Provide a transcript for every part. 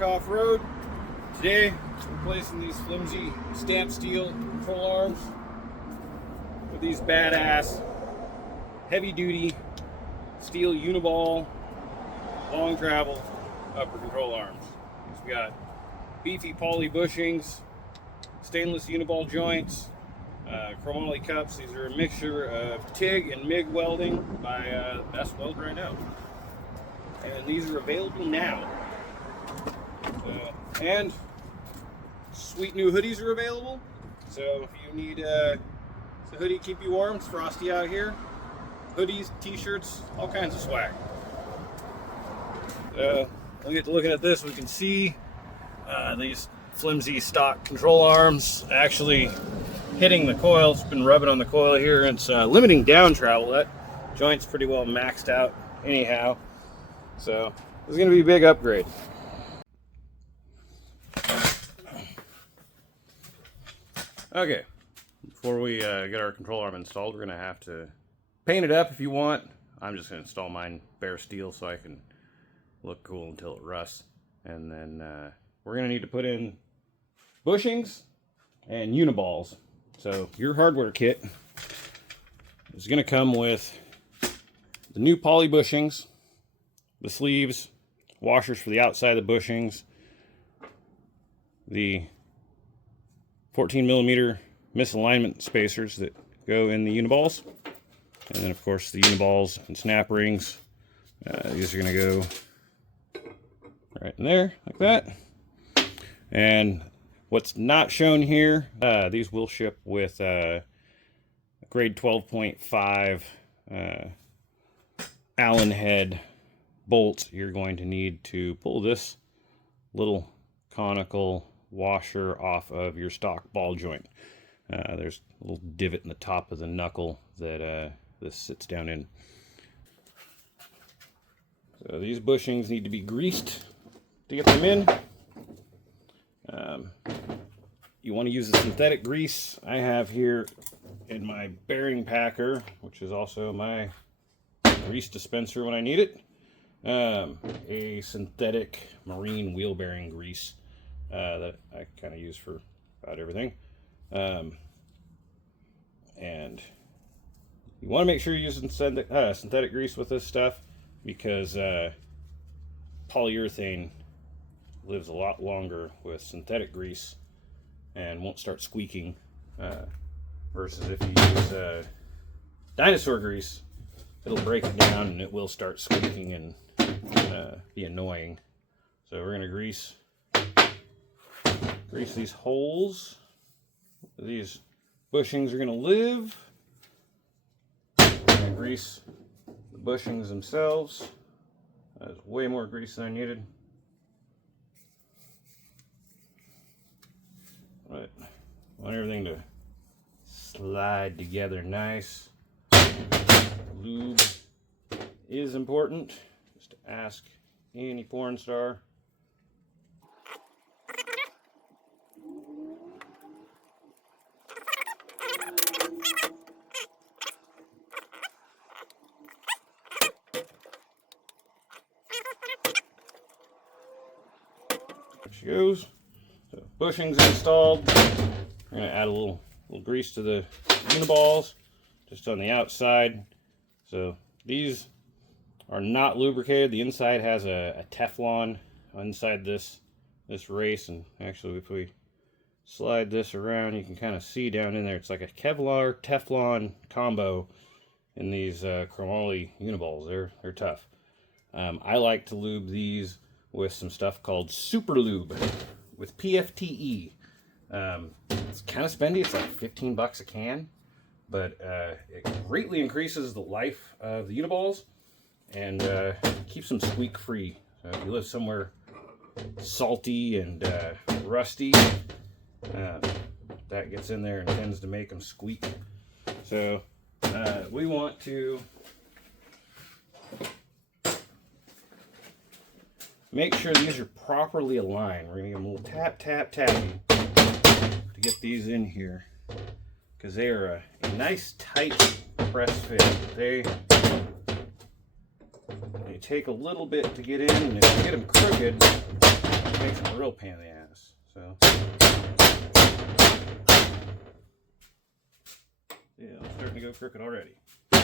back off-road. Today, we're replacing these flimsy stamped steel control arms with these badass, heavy-duty steel Uniball long travel upper control arms. We've got beefy poly bushings, stainless Uniball joints, chromoly cups. These are a mixture of TIG and MIG welding by the best welder I know. And these are available now. And sweet new hoodies are available. So if you need a hoodie to keep you warm, it's frosty out here. Hoodies, t-shirts, all kinds of swag. Looking at this, we can see these flimsy stock control arms actually hitting the coil. It's been rubbing on the coil here. It's limiting down travel. That joint's pretty well maxed out anyhow. So this is going to be a big upgrade. Okay, before we get our control arm installed, we're going to have to paint it up if you want. I'm just going to install mine bare steel so I can look cool until it rusts. And then we're going to need to put in bushings and Uniballs. So your hardware kit is going to come with the new poly bushings, the sleeves, washers for the outside of the bushings, the 14mm misalignment spacers that go in the Uniballs, and then of course the Uniballs and snap rings. These are going to go right in there like that. And what's not shown here, these will ship with grade 12.5 Allen head bolts. You're going to need to pull this little conical washer off of your stock ball joint. There's a little divot in the top of the knuckle that this sits down in. So these bushings need to be greased to get them in. You want to use a synthetic grease. I have here in my bearing packer, which is also my grease dispenser when I need it, a synthetic marine wheel bearing grease that I kind of use for about everything. And you want to make sure you're using synthetic grease with this stuff, because polyurethane lives a lot longer with synthetic grease and won't start squeaking, versus if you use dinosaur grease, it'll break it down and it will start squeaking and be annoying. So we're going to grease these holes. These bushings are going to live. I'm going to grease the bushings themselves. That's way more grease than I needed. Right, want everything to slide together nice. Lube is important. Just ask any porn star. There she goes. So bushings installed. We're going to add a little grease to the Uniballs just on the outside. So these are not lubricated. The inside has a Teflon inside this race, and actually if we slide this around, you can kind of see down in there. It's like a Kevlar Teflon combo in these chromoly Uniballs. They're tough. I like to lube these with some stuff called Super Lube with PFTE. It's kind of spendy. It's like 15 bucks a can, but it greatly increases the life of the Uniballs and keeps them squeak free. So if you live somewhere salty and rusty, that gets in there and tends to make them squeak. So we want to make sure these are properly aligned. We're going to give them a little tap, tap, tapping to get these in here, because they are a nice tight press fit. They take a little bit to get in, and if you get them crooked, makes them a real pain in the ass. So yeah, I'm starting to go crooked already. So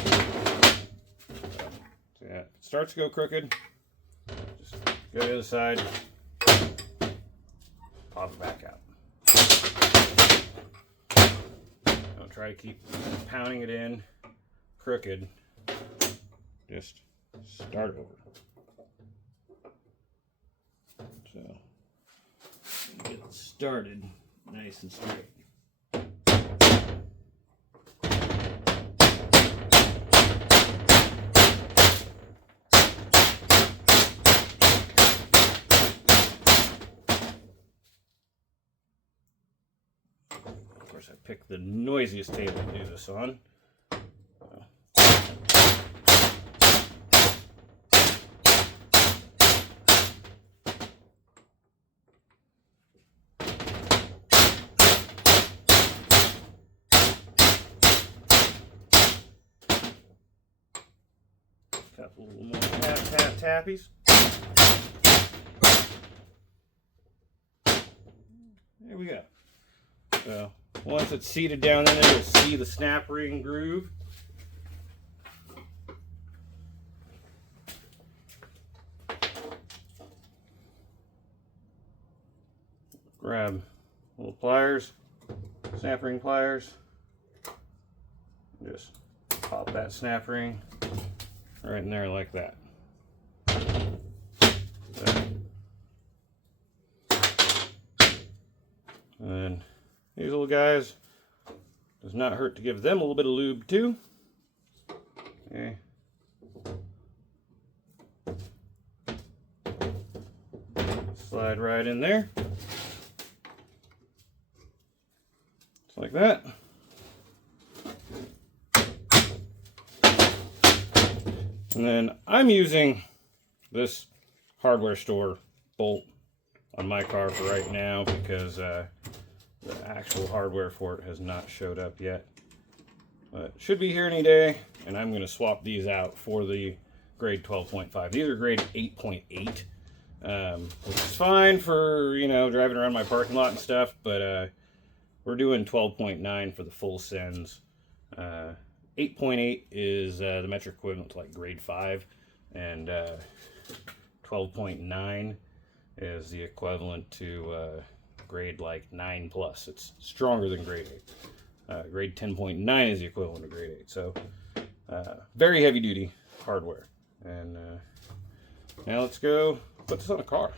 yeah, if it starts to go crooked, just go to the other side, pop it back out. Don't try to keep pounding it in crooked. Just start over. So get it started nice and straight. Of course, I picked the noisiest table to do this on. Got a little more tappies. There we go. So once it's seated down in there, you'll see the snap ring groove. Grab little pliers, snap ring pliers, and just pop that snap ring right in there like that. And then these little guys, does not hurt to give them a little bit of lube too. Okay. Slide right in there. Just like that. And then I'm using this hardware store bolt on my car for right now because the actual hardware for it has not showed up yet. But it should be here any day, and I'm going to swap these out for the grade 12.5. These are grade 8.8, which is fine for, you know, driving around my parking lot and stuff, but we're doing 12.9 for the full sends. 8.8 is the metric equivalent to like grade 5, and 12.9 is the equivalent to grade like 9 plus. It's stronger than grade 8. Grade 10.9 is the equivalent to grade 8. So very heavy duty hardware. And now let's go put this on a car.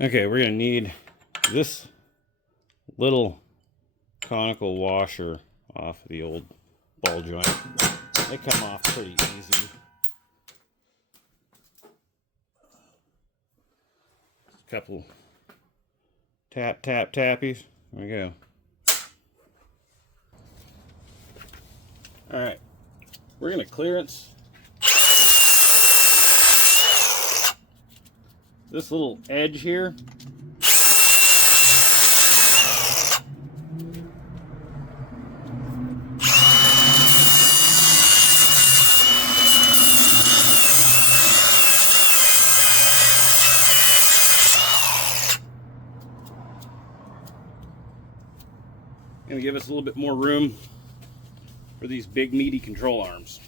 Okay, we're gonna need this little conical washer off of the old ball joint. They come off pretty easy. A couple tappies. There we go. Alright, we're gonna clearance this little edge here. Gonna give us a little bit more room for these big meaty control arms.